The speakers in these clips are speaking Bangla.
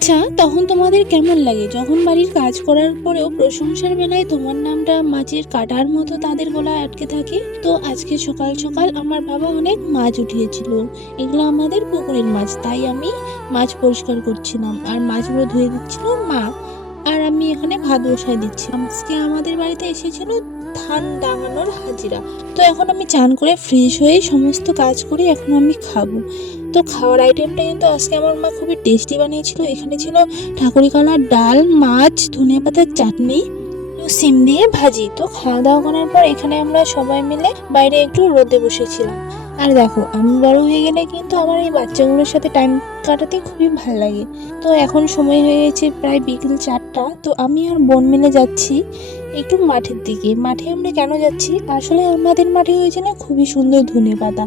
আচ্ছা, তখন তোমাদের কেমন লাগে যখন বাড়ির কাজ করার পরেও প্রশংসার বেলায় তোমার নামটা মাছের কাঁটার মতো তাদের গলায় আটকে থাকে? তো আজকে সকাল সকাল আমার বাবা অনেক মাছ উঠিয়েছিল। এগুলো আমাদের পুকুরের মাছ, তাই আমি মাছ পরিষ্কার করছিলাম আর মাছগুলো ধুয়ে দিচ্ছিল মা। আর আমি এখানে ভাত বসায় দিচ্ছিলাম। আজকে আমাদের বাড়িতে এসেছিল ধান দাঙানোর হাজিরা। তো এখন আমি চান করে ফ্রেশ হয়ে সমস্ত কাজ করে এখন আমি খাবো। তো খাওয়ার আইটেমটা কিন্তু আজকে আমার মা খুবই টেস্টি বানিয়েছিল। এখানে ছিল ঠাকুরি কলার ডাল, মাছ, ধনিয়া পাতার চাটনি, সিম দিয়ে ভাজি। তো খাওয়া দাওয়া করার পর এখানে আমরা সবাই মিলে বাইরে একটু রোদে বসেছিলাম। আর দেখো, আমি বড় হয়ে গেলে কিন্তু আমার এই বাচ্চাগুলোর সাথে টাইম কাটাতে খুবই ভালো লাগে। তো এখন সময় হয়ে গেছে প্রায় বিকেল 4টা। তো আমি আর বোন মিলে যাচ্ছি একটু মাঠের দিকে। মাঠে আমরা কেন যাচ্ছি? আসলে আমাদের মাঠে হয়েছে না খুবই সুন্দর ধনে পাতা,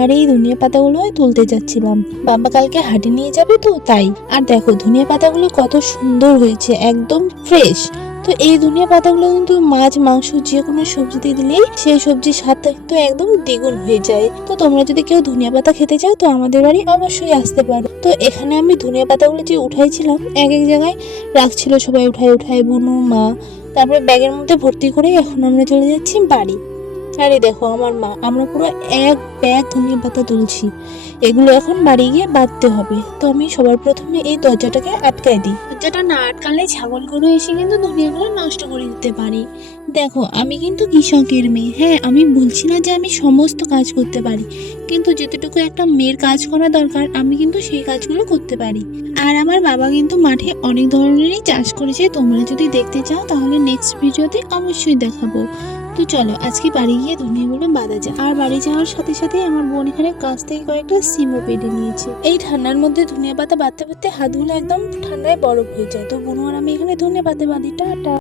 আর এই ধনিয়া পাতাগুলো তুলতে যাচ্ছিলাম। বাবা কালকে হাটে নিয়ে যাবে তো তাই। আর দেখো ধনিয়া পাতাগুলো কত সুন্দর হয়েছে, একদম ফ্রেশ। তো এই ধনিয়া পাতাগুলো কিন্তু মাছ, মাংস যে কোনো সবজিতে দিলেই সেই সবজির স্বাদটা কিন্তু একদম দ্বিগুণ হয়ে যায়। তো তোমরা যদি কেউ ধনিয়া পাতা খেতে চাও তো আমাদের বাড়ি অবশ্যই আসতে পারো। তো এখানে আমি ধনিয়া পাতাগুলো যে উঠাইছিলাম, এক এক জায়গায় রাখছিল সবাই উঠায় উঠায়, বুনু, মা। তারপরে ব্যাগের মধ্যে ভর্তি করে এখন আমরা চলে যাচ্ছি বাড়ি। আরে দেখো আমার মা, আমরা পুরো এক ব্যাগ ধনিয়া পাতা তুলছি। এগুলো এখন বাড়ি গিয়ে বাঁধতে হবে। তো আমি সবার প্রথমে এই দরজাটাকে আটকাই দিই। দরজাটা না আটকালে ছাগল গরু এসে কিন্তু ধনিয়াগুলো নষ্ট করে দিতে পারে। দেখো, আমি কিন্তু কৃষকের মেয়ে। হ্যাঁ, আমি বলছি না যে আমি সমস্ত কাজ করতে পারি, কিন্তু যেতটুকু একটা মেয়ের কাজ করা দরকার আমি কিন্তু সেই কাজগুলো করতে পারি। আর আমার বাবা কিন্তু মাঠে অনেক ধরনেরই চাষ করেছে। তোমরা যদি দেখতে চাও তাহলে নেক্সট ভিডিওতে অবশ্যই দেখাবো। তো চলো আজকে বাড়ি গিয়ে ধনিয়াগুলো বাঁধা যায়। আর বাড়ি যাওয়ার সাথে সাথে আমার বোন এখানে কাছ থেকে কয়েকটা সিমও পেড়ে নিয়েছে। এই ঠান্ডার মধ্যে ধনিয়া পাতা বাঁধতে বাঁধতে হাতগুলো একদম ঠান্ডায় বরফ হয়ে যায়। তো বোন আর আমি এখানে ধনিয়া পাতা বাঁধি। টাটা।